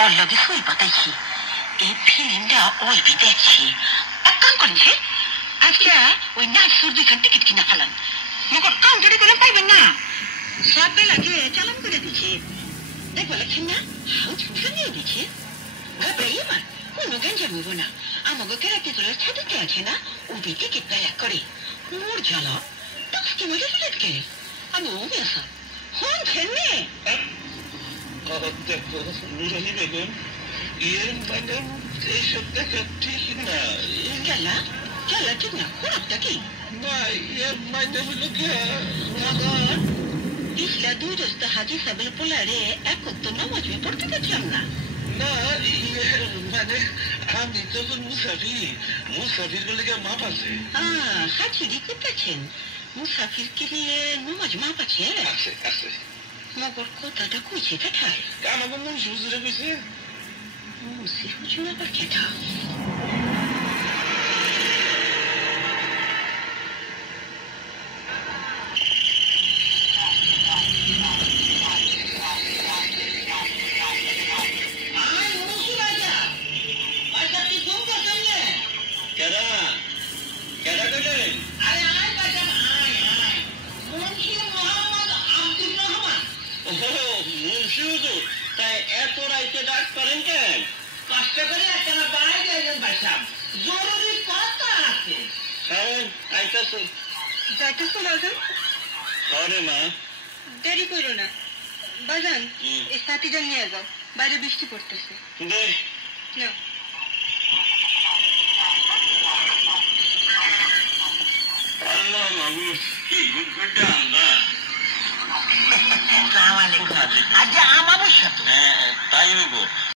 ওর লগে সই পাতাইছি, এই ফিল্মটা ওই দেখছি। এক কাম করেছে, আজকে ওই নাইটসুর 2খান টিকিট কিনা ফেলান। মগর কাউন্টারে গেলে পাইবেন না, সব বেলাকে চালান করে দিচ্ছে। দেখবো লাগছেন না, হাউস ভাঙিয়ে দিচ্ছে। ঘাবড়াই আমার কোনো গেঞ্জাম হইব না। আমাকে কেরাতে তোলার ছাদেতে আছে না, ওই টিকিট বেলা করে মোর জ্বালা দশকে মজা ফেলেটকে আমি ও বেসা হন ছেলে। দেখো নুরানি বেগম, মানে এইসব দেখা ঠিক না। গেলা গেলা ঠিক না, খোরাকটা কি না, মানে হলো মগর ইসলা দুই দোস্ত হাজি সাহেবের পোলারে এক তো নামাজ পড়তে দেখলাম না। না, মানে আমি তো মুসাফির বলে মাপ আছে। হাজিরি করতেছেন, মুসাফিরকে নিয়ে নামাজ মাপ আছে। আছে আছে। মগর কথাটা কইছে কেঠায়? আমাকে মুন্সি হুজুরে কইছে। মুন্সি হুজুর আবার কেঠা? তাই এত রাইতে ডাক করেন কেন? কষ্ট করে একটা বাড়াই যাইলেন বাসাব, জরুরি কথা আছে। আইতাছো? যাইতেছো বাজান? ঘরে মা, দেরি করো না বাজান, এই সাথীটা নিয়ে যাও, বাইরে বৃষ্টি পড়তেছে। দে না আল্লাহ মাহবুব, কি গুড়গুড়টা আমরা। আজ আমাবস্যা তো। হ্যাঁ, তাই হইব।